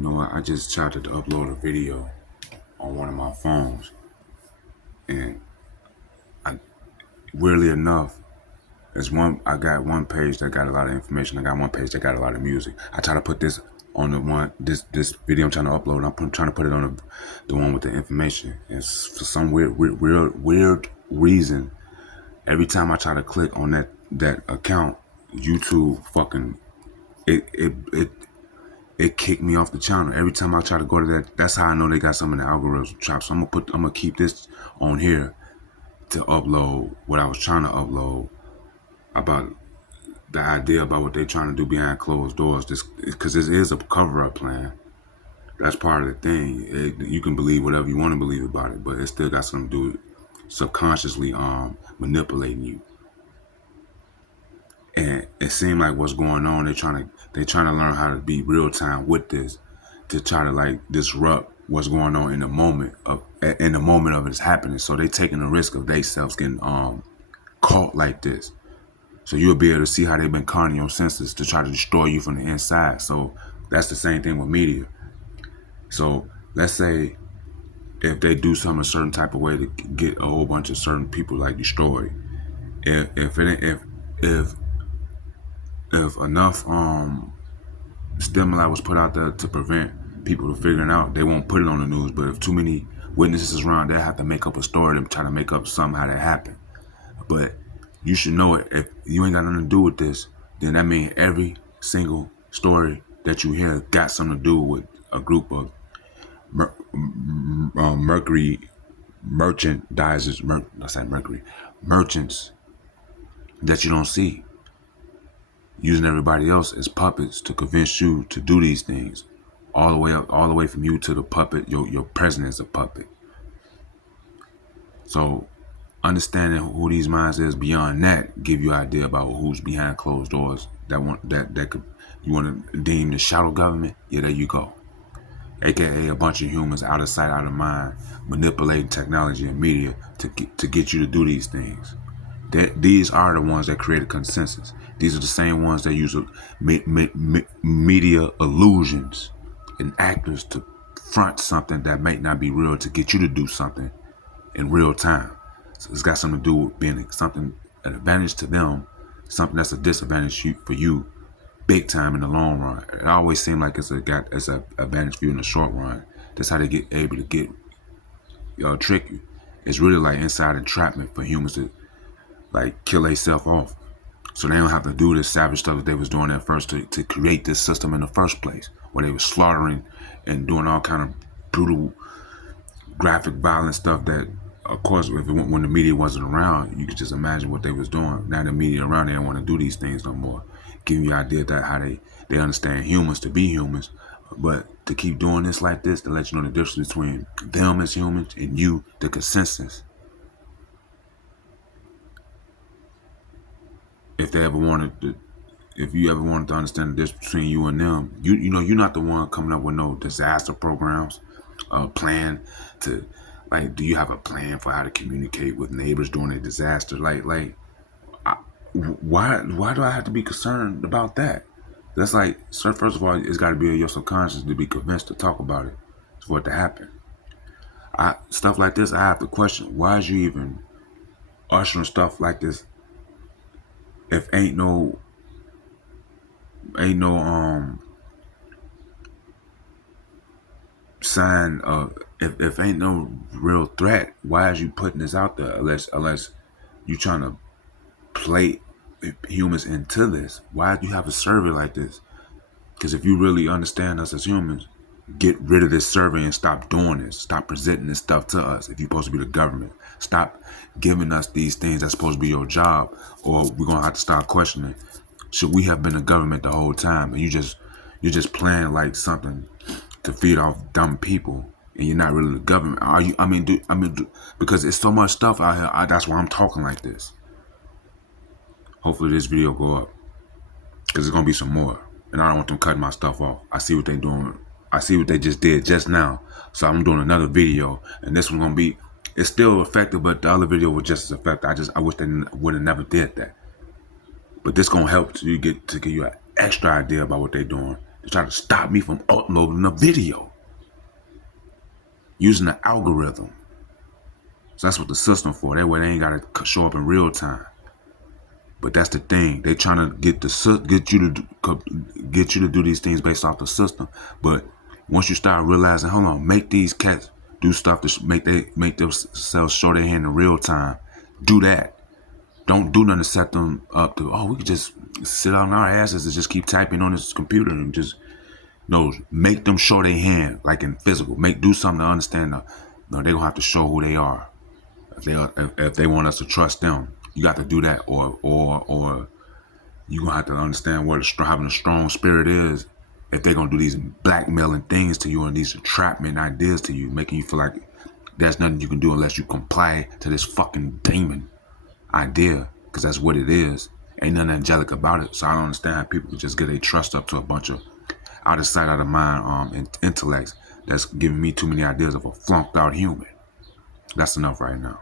You know what? I just tried to upload a video on one of my phones, and weirdly enough, I got one page that got a lot of information. I got one page that got a lot of music. I try to put this on this video I'm trying to upload. I'm trying to put it on the one with the information. And for some weird reason, every time I try to click on that account, YouTube fucking it kicked me off the channel. Every time I try to go to that, that's how I know they got some of the algorithms chopped. So I'm gonna keep this on here to upload what I was trying to upload about the idea about what they're trying to do behind closed doors. This because this is a cover-up plan. That's part of the thing. You can believe whatever you want to believe about it, but it still got something to do with subconsciously manipulating you. And it seemed like what's going on, they're trying to learn how to be real time with this, to try to like disrupt what's going on in the moment of it's happening. So they taking the risk of themselves getting caught like this. So you'll be able to see how they've been conning your senses to try to destroy you from the inside. So that's the same thing with media. So let's say if they do something a certain type of way to get a whole bunch of certain people like destroyed, if enough stimuli was put out there to prevent people from figuring out, they won't put it on the news. But if too many witnesses is around, they'll have to make up a story to try to make up somehow that happened. But you should know it. If you ain't got nothing to do with this, then that means every single story that you hear got something to do with a group of merchants that you don't see, using everybody else as puppets to convince you to do these things, all the way from you to the puppet. Your president is a puppet. So understanding who these minds is beyond that give you an idea about who's behind closed doors. That could, you want to deem the shadow government? Yeah, there you go. AKA a bunch of humans out of sight, out of mind, manipulating technology and media to get you to do these things. These are the ones that create a consensus. These are the same ones that use media illusions and actors to front something that might not be real to get you to do something in real time. So it's got something to do with being an advantage to them, something that's a disadvantage for you, big time in the long run. It always seems like it's an advantage for you in the short run. That's how they get able to get trick you. It's really like inside entrapment for humans to like kill themselves off, so they don't have to do this savage stuff that they was doing at first to create this system in the first place, where they were slaughtering and doing all kind of brutal, graphic, violent stuff that, of course, when the media wasn't around, you could just imagine what they was doing. Now the media around, they don't want to do these things no more. Giving you an idea that how they understand humans to be humans, but to keep doing this like this, to let you know the difference between them as humans and you, the consensus. If you ever wanted to understand the difference between you and them, you know you're not the one coming up with no disaster programs, plan to, like, do you have a plan for how to communicate with neighbors during a disaster? Why do I have to be concerned about that? That's like, sir, first of all, it's got to be in your subconscious to be convinced to talk about it for it to happen. Stuff like this, I have to question, why is you even ushering stuff like this if ain't no sign of, if ain't no real threat, why is you putting this out there unless you trying to play humans into this? Why do you have a survey like this? Because if you really understand us as humans, get rid of this survey and stop doing this. Stop presenting this stuff to us. If you're supposed to be the government, stop giving us these things that's supposed to be your job, or we're gonna have to start questioning, should we have been the government the whole time? And you're just playing like something to feed off dumb people, and you're not really the government. Are you? I mean, because it's so much stuff out here. That's why I'm talking like this. Hopefully this video go up, because there's gonna be some more, and I don't want them cutting my stuff off. I see what they doing. I see what they just did just now. So I'm doing another video, and this one's gonna be, it's still effective, but the other video was just as effective. I wish they would have never did that. But this gonna help to give you an extra idea about what they're doing, They try to stop me from uploading a video using the algorithm. So that's what the system for. That way they ain't gotta show up in real time. But that's the thing. They trying to get you to do these things based off the system. But once you start realizing, hold on, make these cats do stuff to make themselves show their hand in real time. Do that. Don't do nothing to set them up to, we could just sit on our asses and just keep typing on this computer and just, no, make them show their hand, like in physical. Do something to understand. They're going to have to show who they are. If they want us to trust them, you got to do that. Or you're going to have to understand what having a strong spirit is. If they're going to do these blackmailing things to you and these entrapment ideas to you, making you feel like there's nothing you can do unless you comply to this fucking demon idea, because that's what it is. Ain't nothing angelic about it. So I don't understand how people can just get their trust up to a bunch of out of sight, out of mind intellects that's giving me too many ideas of a flunked out human. That's enough right now.